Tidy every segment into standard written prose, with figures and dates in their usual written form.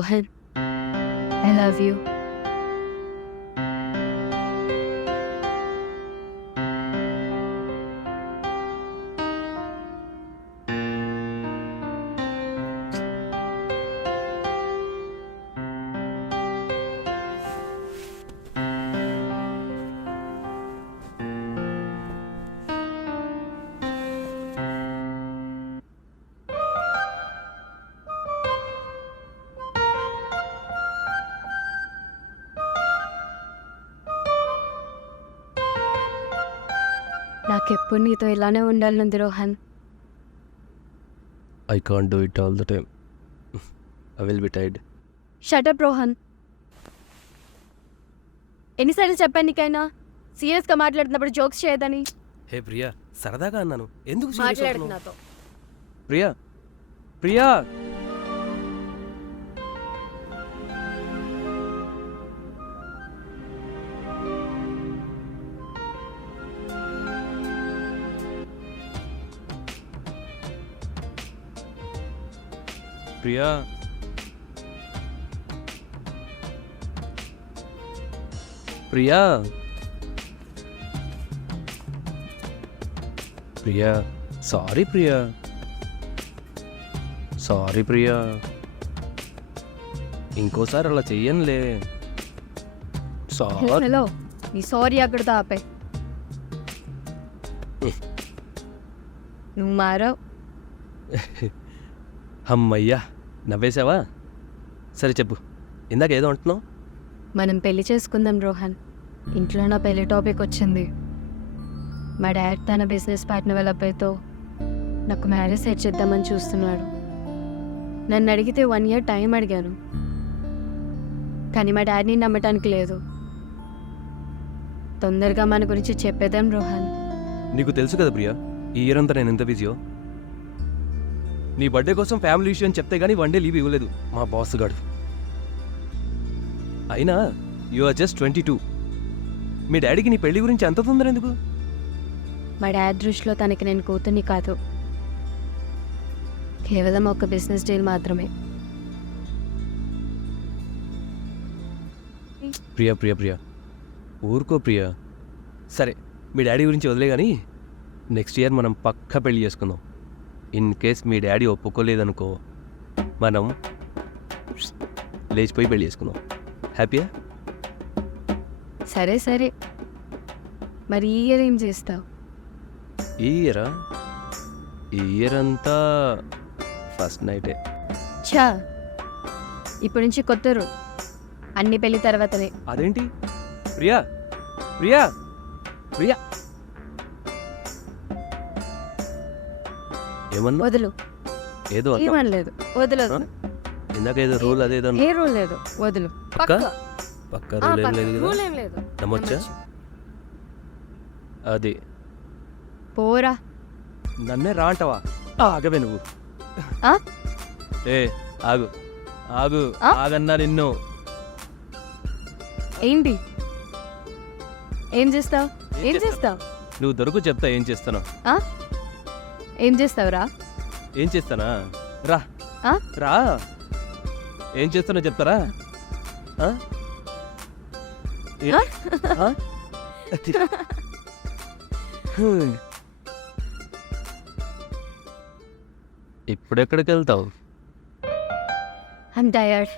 Rohan, I love you. నాకెప్పుడు నీతో ఇలానే ఉండాలనుంది Rohan. I can't do it all the time. I will be tired. Shut up Rohan. ఎన్నిసార్లు చెప్పాను నీకైనా సీరియస్గా మాట్లాడుతున్నప్పుడు జోక్స్ చేయదని? హే ప్రియా, సరదాగా అన్నాను, ఎందుకు serious మాట్లాడుతు అవుతున్నావు? నాతో. ప్రియా, ప్రియా. ప్రియా, ప్రియా, ప్రియా, సారీ ప్రియా, సారీ ప్రియా, ఇంకోసారి అలా చెయ్యనులే. సారీ. హలో, నీ సారీ అక్కడితో ఆపే. నువ్వు మారావు. అమ్మయ్యా, నవ్వేశావా? సరే చెప్పు, ఇందాక ఏదో అంటున్నావు. మనం పెళ్లి చేసుకుందాం రోహన్. ఇంట్లో నా పెళ్లి టాపిక్ వచ్చింది. మా డాడ్ తన బిజినెస్ పార్ట్నర్ వాళ్ళ అబ్బాయితో నాకు మ్యారేజ్ సెట్ చేద్దామని చూస్తున్నాడు. నన్ను అడిగితే 1 year టైం అడిగాను, కానీ మా డాడీని నమ్మటానికి లేదు. తొందరగా మన గురించి చెప్పేద్దాం రోహన్. నీకు తెలుసు కదా ప్రియా, ఈ ఇయర్ అంతా నేను ఎంత బిజీయో. నీ బర్త్డే కోసం ఫ్యామిలీ విషయం చెప్తే గానీ 1 day లీవ్ ఇవ్వలేదు మా బాస్ గాడు. అయినా యు ఆర్ జస్ట్ 22. మీ డాడీకి నీ పెళ్లి గురించి అంత తొందర ఎందుకు? మా డాడ్ దృష్టిలో తనకి నేను కూతుర్ని కాదు, కేవలం ఒక బిజినెస్ డీల్ మాత్రమే. ప్రియా ప్రియా ప్రియా, ఊరుకో ప్రియా. సరే, మీ డాడీ గురించి వదిలే కానీ నెక్స్ట్ ఇయర్ మనం పక్కా పెళ్లి చేసుకుందాం. ఇన్ కేస్ మీ డాడీ ఒప్పుకోలేదనుకో, మనం లేచిపోయి పెళ్లి చేసుకుందాం. హ్యాపీయా? సరే సరే, మరి ఈ ఇయర్ ఏం చేస్తావు? ఈ ఇయరా? ఈ ఇయర్ అంతా ఫస్ట్ నైటే. చా, ఇప్పటి నుంచి కొత్త రూల్, అన్ని పెళ్లి తర్వాతనే. అదేంటి ప్రియా, ప్రియా, ప్రియా, ఏమన్నా? వదులు. ఏదో అన్నా. ఏమనలేదు, వదలదు. ఇందాక ఏదో రూల్ అదేదో ఏ రూల్ లేదు, వదులు. పక్కా? పక్కా రూల్ ఏం లేదు కదా? రూల్ ఏం లేదు. నమ్మొచ్చా? అది పోరా. నన్నే రా అంటావా? ఆగవే నువ్వు. ఆ? ఏ ఆగు, ఆగు, ఆ? ఆగన్నా నిన్ను. ఏంటి? ఏం చేస్తావు? ఏం ఏం చేస్తాను? చేస్తావు? నువ్వు దొరుకు, చెప్తా ఏం చేస్తాను. ఏం చేస్తావురా? ఏం చేస్తానా? రా, ఆ? రా, ఏం చేస్తానో చెప్తారా? ఆ? ఏ- ఆ? ఇప్పుడెక్కడికి వెళ్తావు? I'm tired.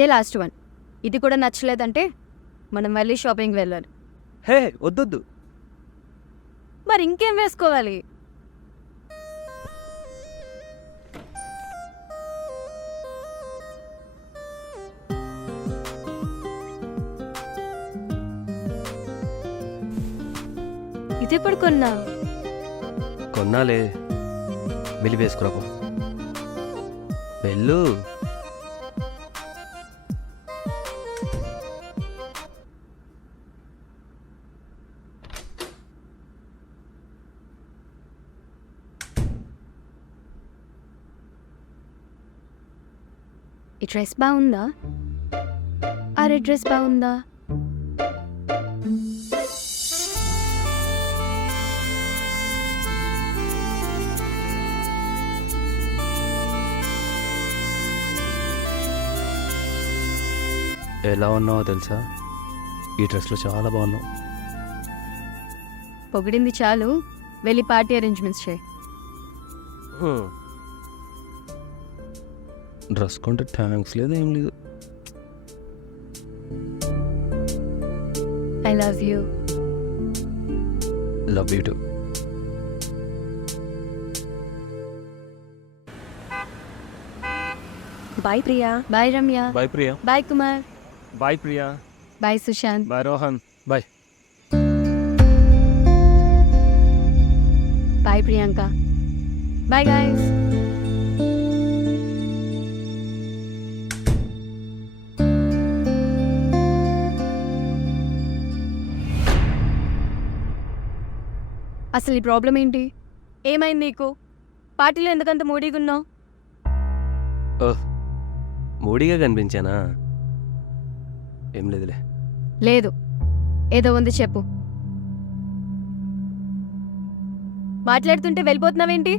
ఇదే లాస్ట్ వన్. ఇది కూడా నచ్చలేదంటే మనం మళ్ళీ షాపింగ్ వెళ్ళాలి. హే వద్దొద్దు. మరి ఇంకేం వేసుకోవాలి? ఇది ఎప్పుడు కొన్నా? కొన్నాలే, వెళ్ళి వేసుకురాపో. వెళ్ళు. ఈ డ్రెస్ బాగుందా? అరే డ్రెస్ బాగుందా? ఎలా ఉన్నావో తెలుసా? ఈ డ్రెస్లో చాలా బాగున్నావు. పొగిడింది చాలు, వెళ్ళి పార్టీ అరేంజ్మెంట్స్ చేయి. డ్రెస్ కొంటే థ్యాంక్స్ లేదు, ఏం లేదు. I love you. Love you too. Bye Priya. Bye Ramya. Bye Priya. Bye Kumar. Bye Priya. Bye Sushant. Bye Rohan. Bye. Bye Priyanka. Bye guys. అసలు ఈ ప్రాబ్లం ఏంటి? ఏమైంది నీకు? పార్టీలో ఎందుకంత మూడీగా ఉన్నావు? ఓహ్, మూడీగా కనిపించానా? ఏం లేదులే. లేదు, ఏదో ఉంది, చెప్పు. మాట్లాడుతుంటే వెళ్ళిపోతున్నావేంటి?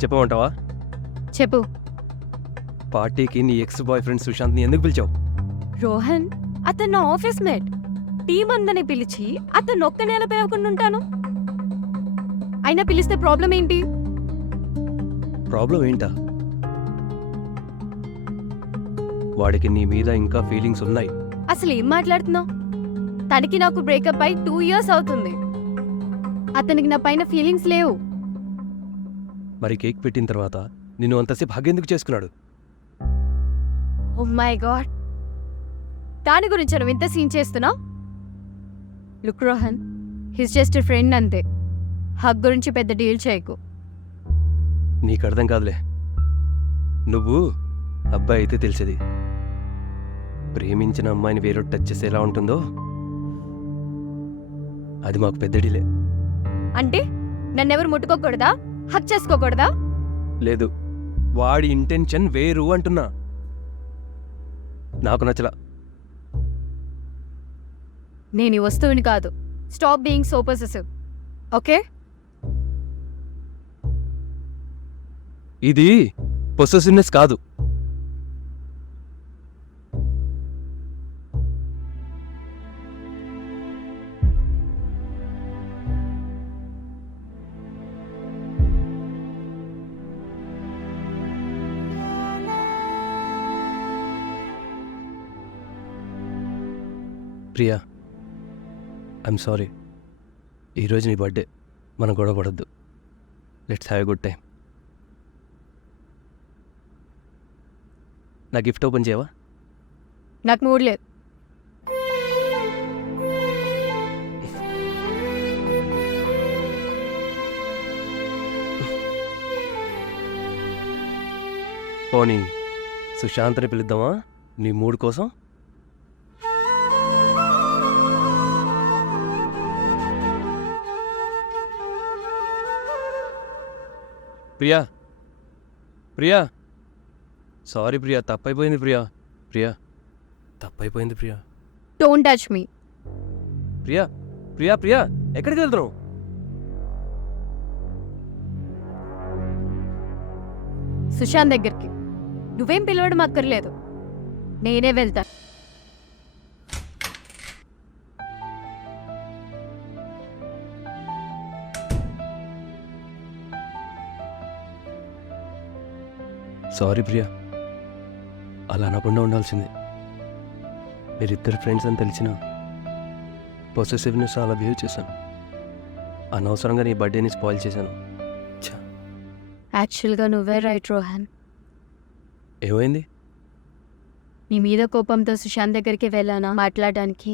చెప్పమంటావా? చెప్పు. పార్టీకి నీ ఎక్స్ బాయ్ ఫ్రెండ్ సుశాంత్ని ఎందుకు పిలిచావు? రోహన్, అతను నా ఆఫీస్ మేట్. టీం అందని పిలిచి అతను ఒక్క నెల పిలవకుండా ఉంటాను? అయినా పిలిస్తే ప్రాబ్లం ఏంటి? ప్రాబ్లం ఏంటా? వాడికి నీ మీద ఇంకా ఫీలింగ్స్ ఉన్నాయి. అసలు ఏం మాట్లాడుతున్నావు? తనకి నాకు బ్రేకప్ అయి 2 years అవుతుంది. అతనికి నా పైన ఫీలింగ్స్ లేవు. మరి కేక్ పెట్టిన తర్వాత నిన్ను అంతసేపు హగ్ ఎందుకు చేసుకున్నాడు? ఓ మై గాడ్, దాని గురించి నువ్వు ఇంత సీన్ చేస్తున్నావు? Look Rohan, his just friend అంతే. హగ్ గురించి పెద్ద డీల్ చేయకు. నీకు అర్థం కాదులే. నువ్వు అబ్బాయి అయితే తెలిసేది. ప్రేమించిన అమ్మాయిని వేరే టచ్ చేసి ఎలా ఉంటుందో అది మాకు పెద్ద డీలే. అంటే నన్నెవరు ముట్టుకోకూడదా? హక్ చేసుకోకూడదా? లేదు, వాడి ఇంటెన్షన్ వేరు అంటున్నా. నాకు నచ్చలా. నేను ఈ వస్తువుని కాదు. Stop being so possessive, okay? ఇది పొసెసివ్నెస్ కాదు. Priya, I'm sorry. ఈరోజు నీ బర్త్డే, మనం గొడవ పడద్దు. Let's have a good time. నా గిఫ్ట్ ఓపెన్ చేయవా? నాకు మూడ్ లేదు. పోనీ సుశాంత్ని పిలుద్దామా నీ మూడ్ కోసం? ప్రియా, ప్రియా, సారీ ప్రియా, తప్పైపోయింది ప్రియా. ప్రియా, తప్పైపోయింది Priya. Don't touch me. Priya, Priya, Priya, ఎక్కడికి వెళ్తున్నావు? సుశాంత్ దగ్గరికి. నువ్వేం పిలవడం అక్కర్లేదు, నేనే వెళ్తా. సారీ ప్రియా, అలా అనకుండా ఉండాల్సింది. మీరిద్దరు ఫ్రెండ్స్ అని తెలిసిన పొసెసివ్నెస్ అలా బిహేవ్ చేశాను. అనవసరంగా నీ బర్త్డేని స్పాయిల్ చేశాను. ఛా, యాక్చువల్గా నువ్వే రైట్ రోహన్. ఏమైంది? నీ మీద కోపంతో సుశాంత్ దగ్గరికి వెళ్ళానా మాట్లాడడానికి.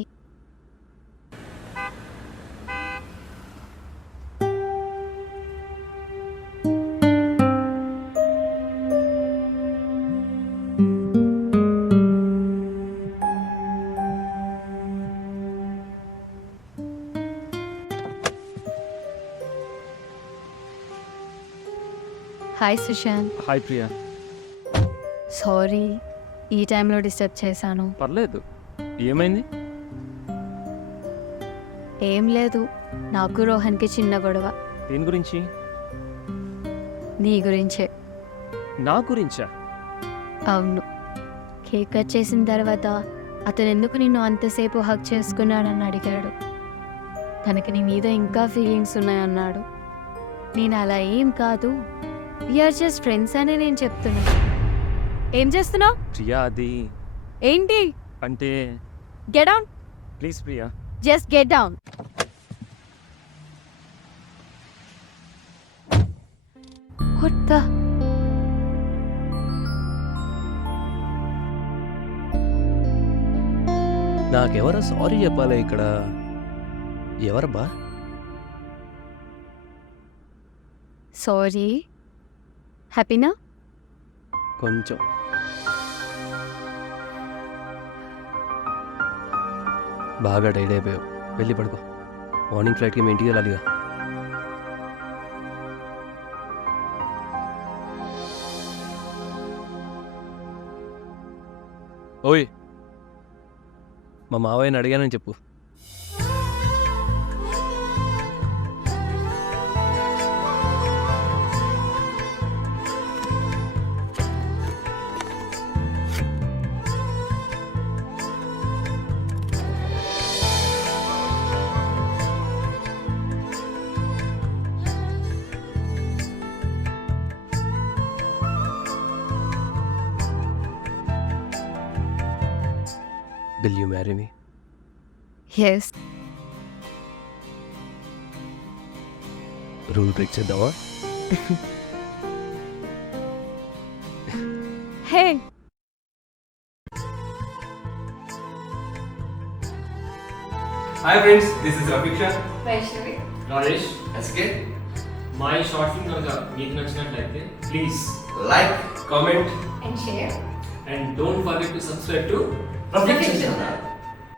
Hi Sushant. Hi Priya. Sorry ఈ టైంలో డిస్టర్బ్ చేశాను. పర్లేదు, ఏమైంది? ఏం లేదు, నాకు రోహన్కి చిన్న గొడవ. దేని గురించి? నీ గురించే. నా గురించా? అవును, కేక్ కట్ చేసిన తర్వాత అతను ఎందుకు నిన్ను అంతసేపు హక్ చేసుకున్నాడని అడిగాడు. తనకి నీ మీద ఇంకా ఫీలింగ్స్ ఉన్నాయన్నాడు. నేను అలా ఏం కాదు, వీఆర్ జస్ట్ ఫ్రెండ్స్ అని నేను చెప్తున్నా. ఏం చేస్తున్నావు? ప్రియా, అది ఏంటి? అంటే get down. Please Priya. Just get down. What the? నాకెవరో సారీ చెప్పాలి ఇక్కడ. ఎవరబ్బా? సారీ. హ్యాపీనా? కొంచెం. బాగా టైడ్ అయిపోయావు, వెళ్ళి పడుకో. మార్నింగ్ ఫ్లైట్కి మీ ఇంటికి వెళ్ళాలిగా. ఓయ్, మా మావయ్యని అడిగానని చెప్పు. Will you marry me? Yes. Rule break చేద్దామా? Hey. Hi friends, this is Rafiksha. Vaishnavi. Rajesh. SK, My short film కనుక మీకు నచ్చినట్లయితే please like, comment And share. and don't forget to subscribe to Rafiksha channel.